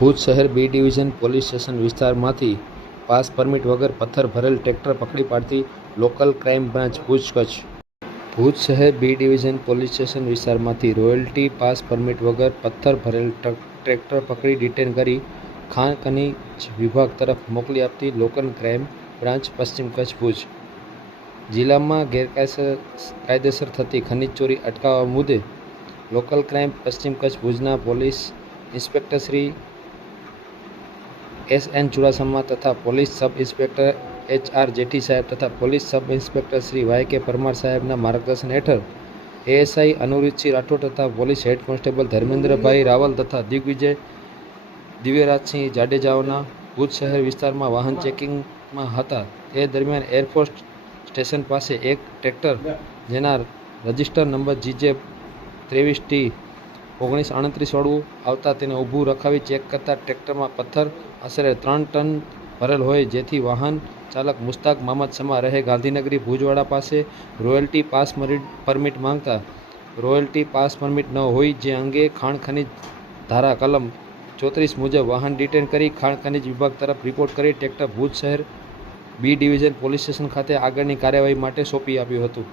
ભુજ શહેર B division police station વિસ્તારમાંથી pass permit વગર પથ્થર ભરેલ ટ્રેક્ટર પકડી પાડતી local crime branch Bhuj Kutch Bhuj શહેર બી ડિવિઝન પોલીસ સ્ટેશન વિસ્તારમાંથી રોયલ્ટી પાસ પરમિટ વગર પથ્થર ભરેલ ટ્રેક્ટર પકડી ડિટેન કરી ખાણ ખનીજ વિભાગ તરફ મોકલી આપતી લોકલ ક્રાઇમ બ્રાન્ચ પશ્ચિમ કચ્છ ભુજ. જિલ્લામાં ગેરકાયદેસર, કાયદેસર થતી ખનીજ ચોરી અટકાવવા મુદ્દે લોકલ ક્રાઇમ પશ્ચિમ કચ્છ ભુજના police inspector Shri S N Chudasama તથા police sub inspector H R Jethi સાહેબ તથા police sub inspector Shri Y K Parmar સાહેબના માર્ગદર્શન હેઠળ એએસઆઈ અનુરીતસિંહ રાઠોડ તથા police head constable Dharmendrabhai Raval તથા દિગ્વિજય દિવ્યરાજસિંહ જાડેજાઓના ભુજ શહેર વિસ્તારમાં વાહન ચેકિંગમાં હતા. તે દરમિયાન એરફોર્સ સ્ટેશન પાસે એક ટ્રેક્ટર, જેના રજિસ્ટર નંબર જીજે ત્રેવીસ ટી ઓગણીસ આડત્રીસ વાળું આવતા તેને ઊભું રખાવી ચેક કરતા ટ્રેક્ટરમાં પથ્થર આશરે ત્રણ ટન ભરેલ હોય જેથી વાહન ચાલક મુસ્તાક મામદ સમા રહે. ગાંધીનગરી ભુજવાડા પાસે રોયલ્ટી પાસ પરમિટ માંગતા રોયલ્ટી પાસ પરમિટ ન હોય જે અંગે ખાણ ખનીજ ધારા કલમ ચોત્રીસ મુજબ વાહન ડિટેન કરી ખાણ ખનીજ વિભાગ તરફ રિપોર્ટ કરી ટ્રેક્ટર ભુજ શહેર બી ડિવિઝન પોલીસ સ્ટેશન ખાતે આગળની કાર્યવાહી માટે સોંપી આપ્યું હતું.